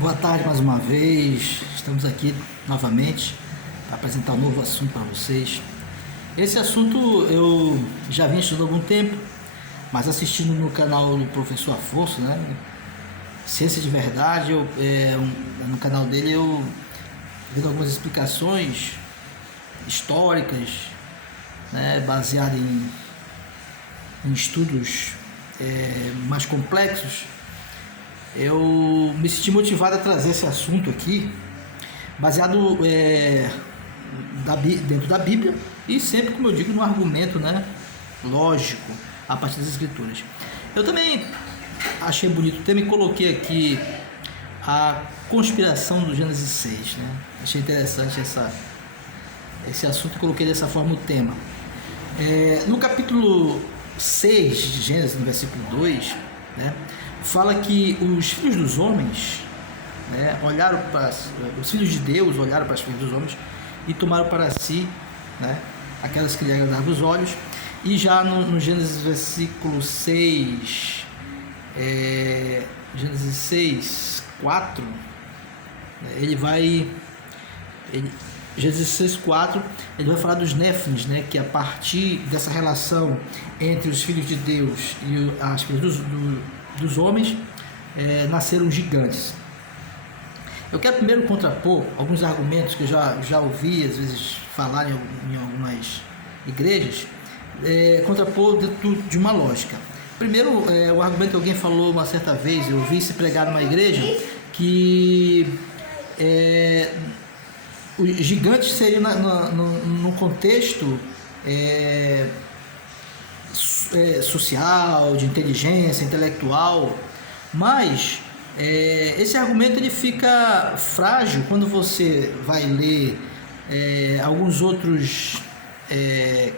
Boa tarde mais uma vez, estamos aqui novamente para apresentar um novo assunto para vocês. Esse assunto eu já vim estudando há algum tempo, mas assistindo no canal do professor Afonso, né? Ciência de Verdade, no canal dele eu vi algumas explicações históricas, né, baseadas em estudos mais complexos. Eu me senti motivado a trazer esse assunto aqui, baseado dentro da Bíblia e sempre, como eu digo, no argumento, né, lógico, a partir das Escrituras. Eu também achei bonito o tema e coloquei aqui a conspiração do Gênesis 6, né? Achei interessante esse assunto e coloquei dessa forma o tema. No capítulo 6 de Gênesis, no versículo 2, né, fala que os filhos dos homens, né, os filhos de Deus olharam para os filhos dos homens e tomaram para si, né, aquelas que lhe agradavam os olhos. E já no Gênesis versículo 6, Gênesis 6, 4, Gênesis 6,4, ele vai falar dos Néfilins, né, que a partir dessa relação entre os filhos de Deus e as filhas dos homens, nasceram gigantes. Eu quero primeiro contrapor alguns argumentos que eu já ouvi, às vezes, falar em algumas igrejas, contrapor dentro de uma lógica. Primeiro, o argumento que alguém falou uma certa vez, eu ouvi se pregar numa igreja, que os gigantes seriam no contexto social, de inteligência, intelectual, mas esse argumento ele fica frágil quando você vai ler alguns outros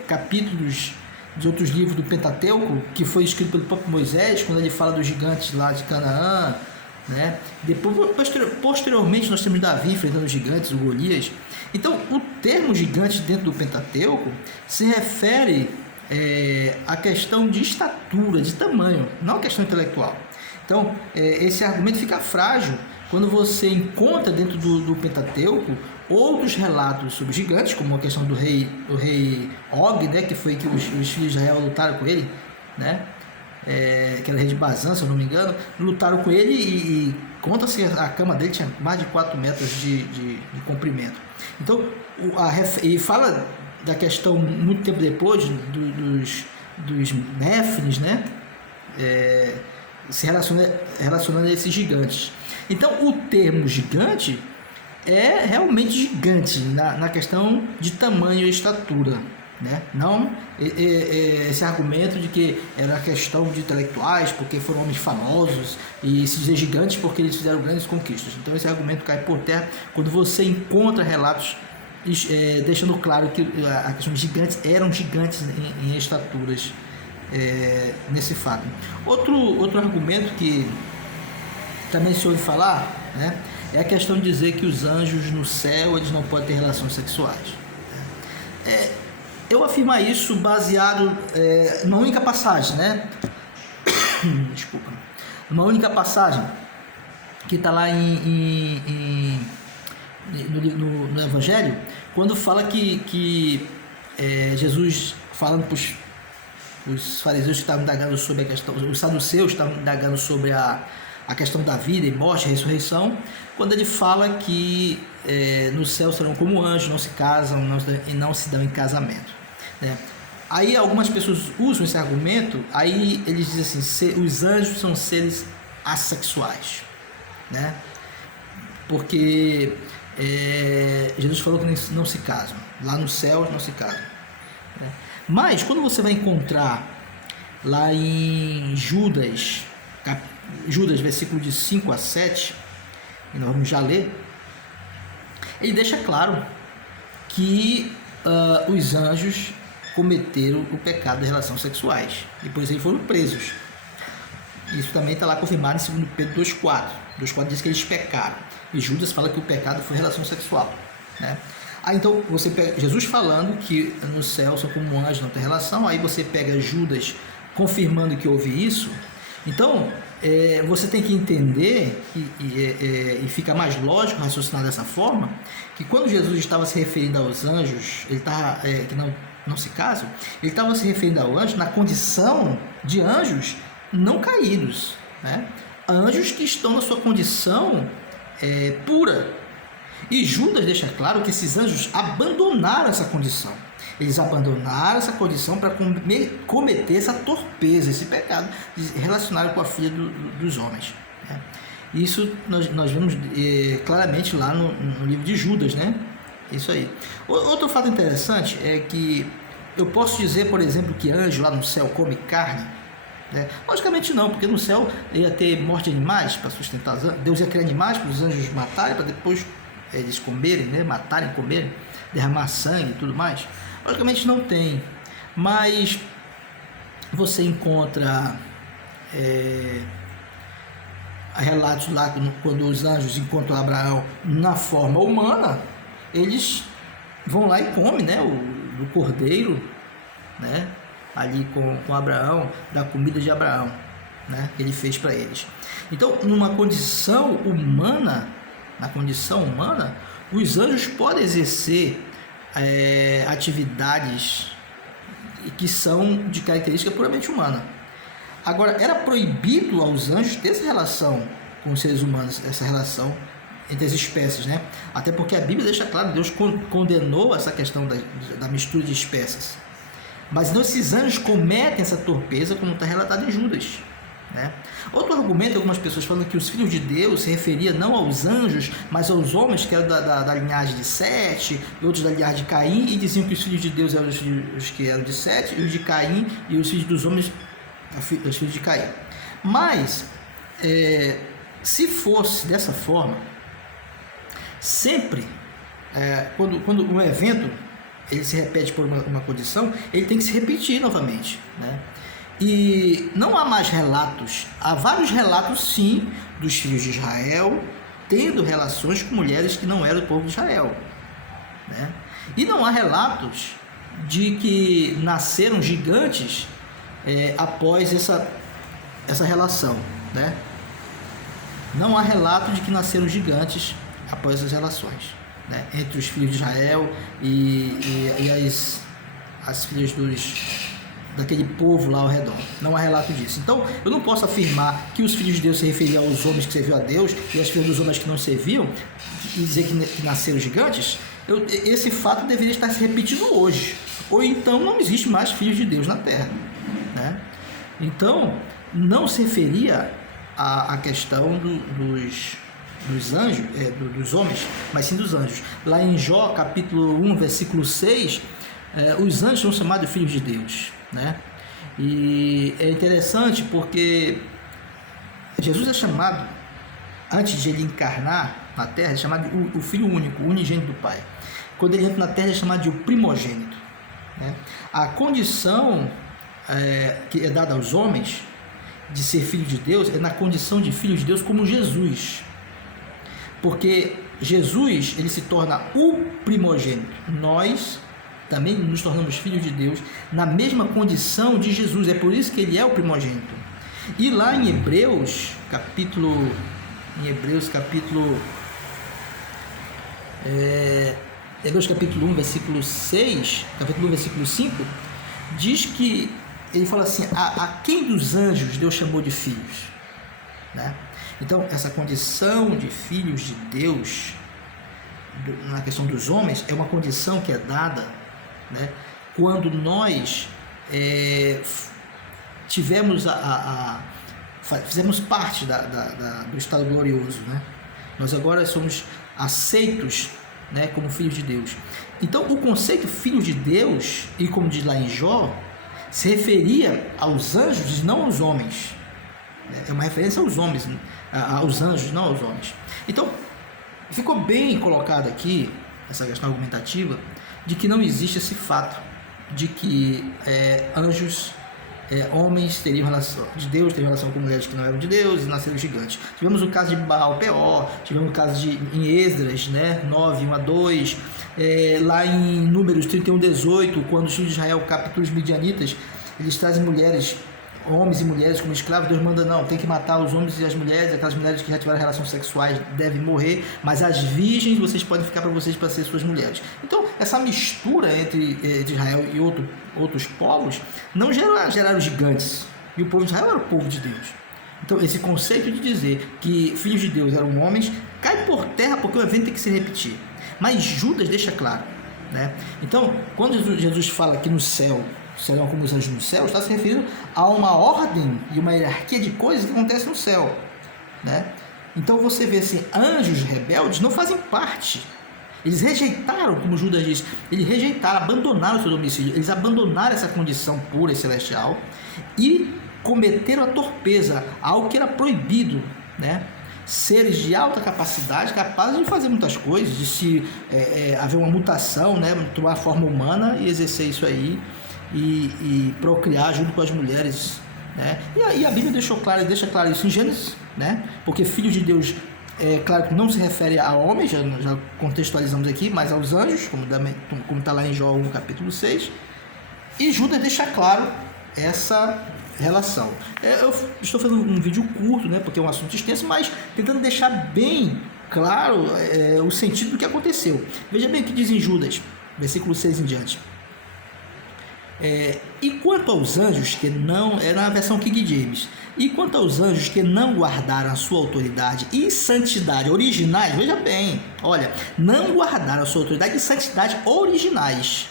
capítulos de outros livros do Pentateuco, que foi escrito pelo próprio Moisés, quando ele fala dos gigantes lá de Canaã, né? Depois, posteriormente, nós temos Davi enfrentando os gigantes, o Golias. Então, o termo gigante dentro do Pentateuco se refere à questão de estatura, de tamanho, não a questão intelectual. Então, esse argumento fica frágil quando você encontra dentro do Pentateuco outros relatos sobre gigantes, como a questão do rei Og, né, que foi que os filhos de Israel lutaram com ele, né? Que era rei de Bazã, se eu não me engano, lutaram com ele e conta-se a cama dele tinha mais de 4 metros de comprimento. Então, e fala da questão muito tempo depois dos Néfilins, né? Se relacionando a esses gigantes. Então, o termo gigante é realmente gigante na questão de tamanho e estatura, né? Não esse argumento de que era questão de intelectuais porque foram homens famosos e se dizer gigantes porque eles fizeram grandes conquistas. Então esse argumento cai por terra quando você encontra relatos deixando claro que a questão de gigantes eram gigantes em estaturas nesse fato. Outro argumento que também se ouve falar, né, é a questão de dizer que os anjos no céu eles não podem ter relações sexuais. Eu afirmo isso baseado numa única passagem, né? Desculpa. Uma única passagem que está lá no Evangelho, quando fala que Jesus, falando para os fariseus que estavam indagando sobre a questão, os saduceus estavam indagando sobre a questão da vida e morte, ressurreição, quando ele fala que no céu serão como anjos, não se casam e não se dão em casamento, né? Aí algumas pessoas usam esse argumento, aí eles dizem assim, os anjos são seres assexuais, né? Porque Jesus falou que não se casam, lá no céu não se casam, né? Mas quando você vai encontrar lá em Judas versículo de 5 a 7, e nós vamos já ler, ele deixa claro que os anjos cometeram o pecado de relações sexuais, depois eles foram presos. Isso também está lá confirmado em 2 Pedro 2,4. 2,4 diz que eles pecaram, e Judas fala que o pecado foi relação sexual, né? Então você pega Jesus falando que no céu são como anjos, não tem relação, aí você pega Judas confirmando que houve isso. Então você tem que entender, e fica mais lógico raciocinar dessa forma, que quando Jesus estava se referindo aos anjos, ele estava, que não se casam, ele estava se referindo ao anjo na condição de anjos não caídos, né? Anjos que estão na sua condição pura. E Judas deixa claro que esses anjos abandonaram essa condição. Eles abandonaram essa condição para cometer essa torpeza, esse pecado relacionado com a filha dos homens, né? Isso nós vemos claramente lá no livro de Judas, né? Isso aí. Outro fato interessante é que eu posso dizer, por exemplo, que anjo lá no céu come carne, né? Logicamente não, porque no céu ia ter morte de animais para sustentar os anjos. Deus ia criar animais para os anjos matarem, para depois eles comerem, né? Matarem, comerem, derramar sangue e tudo mais. Logicamente não tem, mas você encontra relatos lá quando os anjos encontram Abraão na forma humana, eles vão lá e comem, né, o cordeiro, né, ali com Abraão, da comida de Abraão, né, que ele fez para eles. Então, numa condição humana, os anjos podem exercer atividades que são de característica puramente humana. Agora, era proibido aos anjos ter essa relação com os seres humanos, essa relação entre as espécies, né? Até porque a Bíblia deixa claro, Deus condenou essa questão da mistura de espécies. Mas então esses anjos cometem essa torpeza, como está relatado em Judas, né? Outro argumento, algumas pessoas falam que os filhos de Deus se referia não aos anjos, mas aos homens que eram da linhagem de Sete, e outros da linhagem de Caim, e diziam que os filhos de Deus eram os que eram de Sete, e os de Caim, e os filhos dos homens, os filhos de Caim. Mas, se fosse dessa forma, sempre, quando um evento ele se repete por uma condição, ele tem que se repetir novamente, né? E não há mais relatos, há vários relatos sim dos filhos de Israel tendo relações com mulheres que não eram do povo de Israel, né? E não há relatos de que nasceram gigantes após essa relação, né? Não há relato de que nasceram gigantes após essas relações, né, entre os filhos de Israel e as filhas daquele povo lá ao redor. Não há relato disso. Então, eu não posso afirmar que os filhos de Deus se referiam aos homens que serviam a Deus e as filhas dos homens que não serviam e dizer que nasceram gigantes. Esse fato deveria estar se repetindo hoje. Ou então não existe mais filhos de Deus na Terra, né? Então, não se referia à questão dos anjos, dos homens, mas sim dos anjos. Lá em Jó, capítulo 1, versículo 6, os anjos são chamados de filhos de Deus, né? E é interessante porque Jesus é chamado, antes de ele encarnar na terra, é chamado de o Filho único, o unigênito do Pai. Quando ele entra na terra, é chamado de o primogênito, né? A condição que é dada aos homens de ser filho de Deus é na condição de filho de Deus como Jesus. Porque Jesus, ele se torna o primogênito. Nós também nos tornamos filhos de Deus na mesma condição de Jesus. É por isso que ele é o primogênito. E lá em Hebreus, capítulo 1, versículo 6, capítulo 1, versículo 5, diz que ele fala assim: a quem dos anjos Deus chamou de filhos, né? Então, essa condição de filhos de Deus, na questão dos homens, é uma condição que é dada, né, quando nós fizemos parte do estado glorioso, né? Nós agora somos aceitos, né, como filhos de Deus. Então, o conceito filho de Deus, e como diz lá em Jó, se referia aos anjos e não aos homens. É uma referência aos homens, aos anjos, não aos homens. Então, ficou bem colocado aqui essa questão argumentativa de que não existe esse fato de que anjos, homens teriam relação de Deus, teriam relação com mulheres que não eram de Deus e nasceram gigantes. Tivemos o caso de Baal-Peor, tivemos o caso em Esdras, né, 9, 1 a 2, lá em Números 31, 18, quando os filhos de Israel capturam os midianitas, eles trazem mulheres homens e mulheres como escravos. Deus manda não, tem que matar os homens e as mulheres, aquelas mulheres que já tiveram relações sexuais devem morrer, mas as virgens vocês podem ficar para vocês para ser suas mulheres. Então essa mistura entre Israel e outros povos não geraram gigantes, e o povo de Israel era o povo de Deus. Então esse conceito de dizer que filhos de Deus eram homens cai por terra, porque o evento tem que se repetir. Mas Judas deixa claro, né? Então quando Jesus fala que no céu serão como os anjos no céu, está se referindo a uma ordem e uma hierarquia de coisas que acontecem no céu, né? Então você vê assim, anjos rebeldes não fazem parte. Eles rejeitaram, como Judas diz, eles rejeitaram, abandonaram o seu domicílio, eles abandonaram essa condição pura e celestial e cometeram a torpeza, algo que era proibido, né? Seres de alta capacidade, capazes de fazer muitas coisas, de se haver uma mutação, né? Tomar a forma humana e exercer isso aí, e procriar junto com as mulheres, né? E a Bíblia deixa claro isso em Gênesis, né? Porque filho de Deus, claro que não se refere a homens, já contextualizamos aqui, mas aos anjos, como está lá em Jó 1, capítulo 6, e Judas deixa claro essa relação. Eu estou fazendo um vídeo curto, né? Porque é um assunto extenso, mas tentando deixar bem claro o sentido do que aconteceu. Veja bem o que diz em Judas, versículo 6 em diante. E quanto aos anjos que não... É na versão King James. E quanto aos anjos que não guardaram a sua autoridade e santidade originais, veja bem, olha, não guardaram a sua autoridade e santidade originais,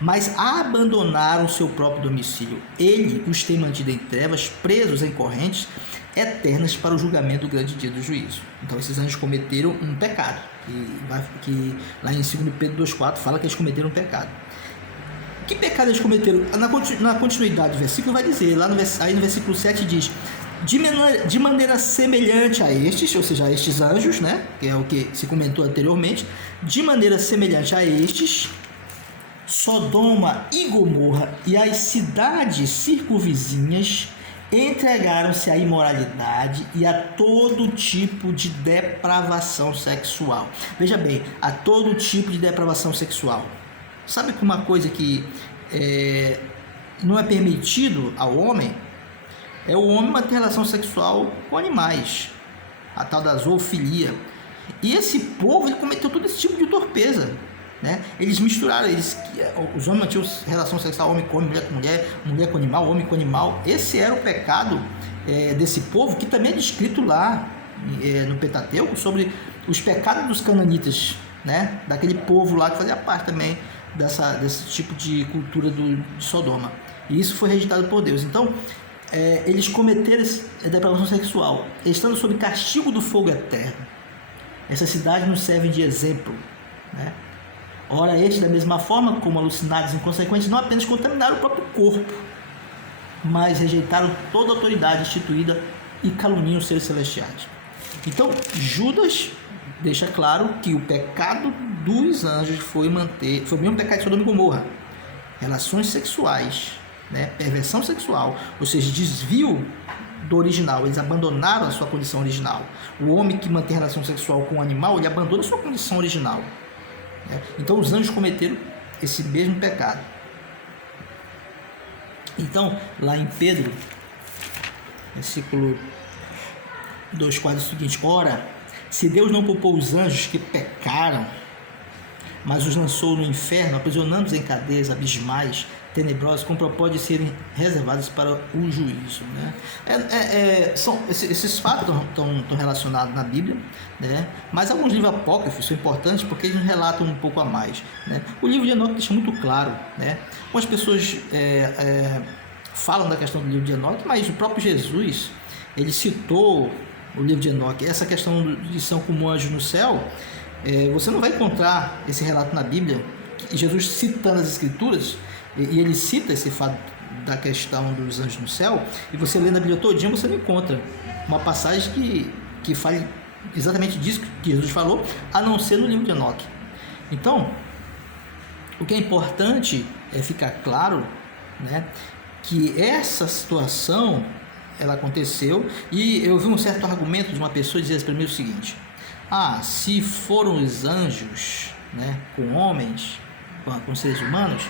mas abandonaram seu próprio domicílio. Ele os tem mantido em trevas, presos em correntes eternas para o julgamento do grande dia do juízo. Então esses anjos cometeram um pecado, que lá em 2 Pedro 2,4 fala que eles cometeram um pecado. Que pecado eles cometeram? Na continuidade do versículo vai dizer, aí no versículo 7 diz: de maneira semelhante a estes, ou seja, a estes anjos, né? Que é o que se comentou anteriormente, de maneira semelhante a estes, Sodoma e Gomorra e as cidades circunvizinhas entregaram-se à imoralidade e a todo tipo de depravação sexual. Veja bem, a todo tipo de depravação sexual. Sabe que uma coisa que não é permitido ao homem é o homem manter relação sexual com animais, a tal da zoofilia. E esse povo ele cometeu todo esse tipo de torpeza, né? Eles misturaram, os homens mantinham relação sexual homem com homem, mulher com mulher, mulher com animal, homem com animal. Esse era o pecado desse povo, que também é descrito lá no Pentateuco, sobre os pecados dos cananitas, né? Daquele povo lá que fazia parte também desse tipo de cultura de Sodoma. E isso foi rejeitado por Deus. Então eles cometeram depravação sexual, estando sob castigo do fogo eterno. Essa cidade nos serve de exemplo, né? Ora, estes, da mesma forma como alucinados inconsequentes, não apenas contaminaram o próprio corpo, mas rejeitaram toda a autoridade instituída e caluniam os seres celestiais. Então, Judas deixa claro que o pecado dos anjos foi o mesmo pecado de Sodoma e Gomorra: relações sexuais, né? Perversão sexual, ou seja, desvio do original. Eles abandonaram a sua condição original. O homem que mantém relação sexual com o animal, ele abandona a sua condição original. Então os anjos cometeram esse mesmo pecado. Então, lá em Pedro, versículo 2,4 diz o seguinte: ora, se Deus não poupou os anjos que pecaram, mas os lançou no inferno, aprisionando-os em cadeias abismais, tenebrosas, com o propósito de serem reservados para o juízo, né? Esses fatos estão relacionados na Bíblia, né? Mas alguns livros apócrifos são importantes porque eles relatam um pouco a mais, né? O livro de Enoque deixa muito claro, né? Algumas pessoas falam da questão do livro de Enoque, mas o próprio Jesus, ele citou o livro de Enoque. Essa questão de são como anjos no céu, você não vai encontrar esse relato na Bíblia. Jesus citando as Escrituras, e ele cita esse fato da questão dos anjos no céu, e você lê na Bíblia todinha, você não encontra uma passagem que fale exatamente disso que Jesus falou, a não ser no livro de Enoque. Então, o que é importante é ficar claro, né, que essa situação ela aconteceu, e eu vi um certo argumento de uma pessoa dizer para mim o seguinte: se foram os anjos, né, com homens, com seres humanos,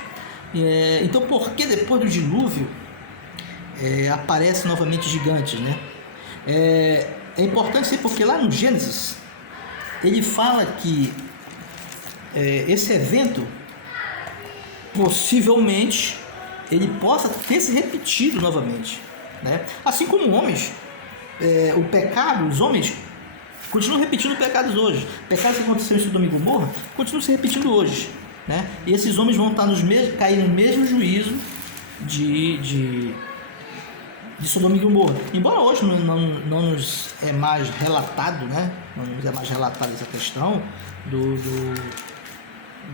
então por que depois do dilúvio aparece novamente gigantes, né? É importante ser porque lá no Gênesis ele fala que esse evento possivelmente ele possa ter se repetido novamente, né? Assim como homens, o pecado, os homens continuam repetindo pecados hoje. Pecados que aconteceram em Sodoma e Gomorra continuam se repetindo hoje, né? E esses homens vão estar cair no mesmo juízo de Sodoma e Gomorra. Embora hoje não nos é mais relatado, né? Não nos é mais relatada essa questão do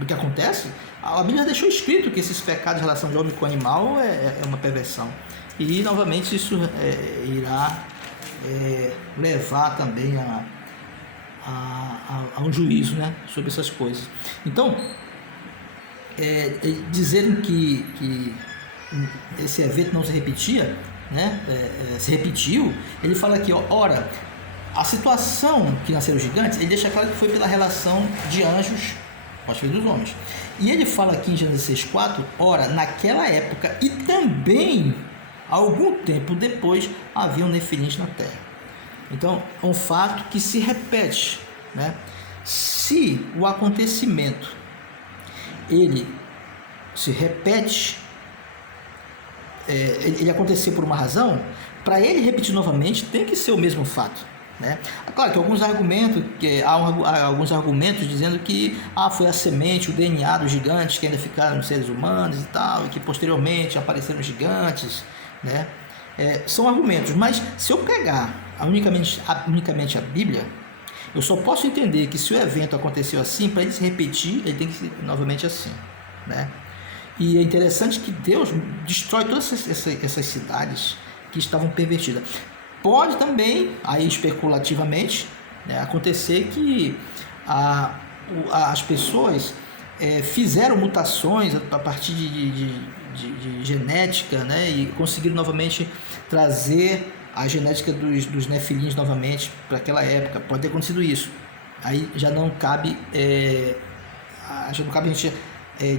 que acontece, a Bíblia deixou escrito que esses pecados em relação de homem com animal é uma perversão. E novamente isso irá levar também a um juízo, né, sobre essas coisas. Então, dizerem que esse evento não se repetia, né, se repetiu, ele fala aqui, ora, a situação que nasceram os gigantes, ele deixa claro que foi pela relação de anjos aos filhos dos homens. E ele fala aqui em Gênesis 6,4, ora, naquela época e também algum tempo depois haviam nefilins na terra. Então, é um fato que se repete, né? Se o acontecimento ele se repete, ele aconteceu por uma razão, para ele repetir novamente tem que ser o mesmo fato, né? Claro que há alguns argumentos dizendo que foi a semente, o DNA dos gigantes que ainda ficaram nos seres humanos e tal, e que posteriormente apareceram gigantes, né? São argumentos, mas se eu pegar unicamente a Bíblia, eu só posso entender que se o evento aconteceu assim, para ele se repetir, ele tem que ser novamente assim, né? E é interessante que Deus destrói todas essas cidades que estavam pervertidas. Pode também, aí especulativamente, né, acontecer que as pessoas fizeram mutações a partir de genética, né, e conseguiram novamente trazer a genética dos nefilins novamente para aquela época. Pode ter acontecido isso. Aí já não cabe a gente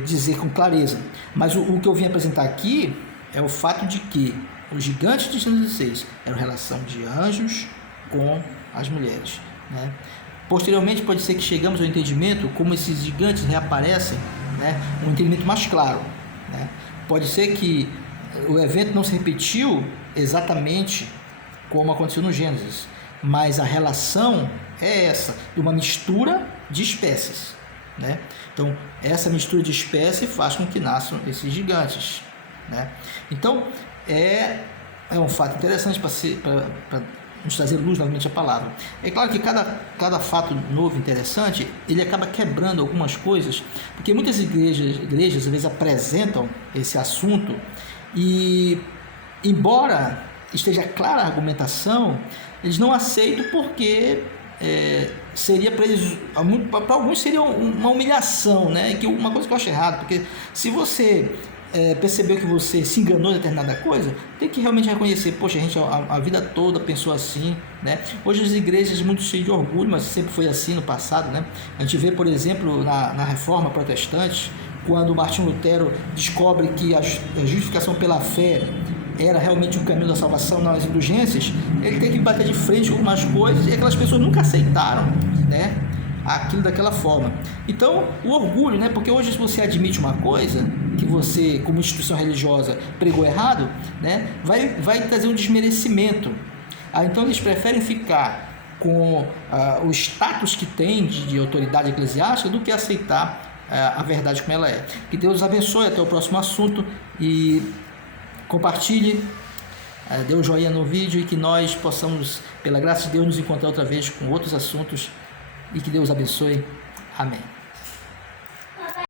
dizer com clareza. Mas o que eu vim apresentar aqui é o fato de que os gigantes de Gênesis 6 eram relação de anjos com as mulheres, né? Posteriormente pode ser que chegamos ao entendimento como esses gigantes reaparecem, né? Um entendimento mais claro, né? Pode ser que o evento não se repetiu exatamente como aconteceu no Gênesis, mas a relação é essa, de uma mistura de espécies, né? Então essa mistura de espécies faz com que nasçam esses gigantes, né? Então é um fato interessante para nos trazer luz novamente a palavra. É claro que cada fato novo interessante, ele acaba quebrando algumas coisas, porque muitas igrejas às vezes apresentam esse assunto e, embora esteja clara a argumentação, eles não aceitam porque seria para eles, para alguns seria uma humilhação, né? Que uma coisa que eu acho errado, porque se você percebeu que você se enganou em determinada coisa, tem que realmente reconhecer, poxa, a gente a vida toda pensou assim, né? Hoje as igrejas muito cheias de orgulho, mas sempre foi assim no passado, né? A gente vê, por exemplo, na Reforma Protestante, quando Martinho Lutero descobre que a justificação pela fé era realmente um caminho da salvação, não as indulgências, ele tem que bater de frente com algumas coisas e aquelas pessoas nunca aceitaram, né, aquilo daquela forma. Então, o orgulho, né, porque hoje se você admite uma coisa que você, como instituição religiosa, pregou errado, né, vai trazer um desmerecimento. Então, eles preferem ficar com o status que tem de autoridade eclesiástica do que aceitar a verdade como ela é. Que Deus abençoe. Até o próximo assunto e compartilhe, dê um joinha no vídeo e que nós possamos, pela graça de Deus, nos encontrar outra vez com outros assuntos e que Deus abençoe. Amém.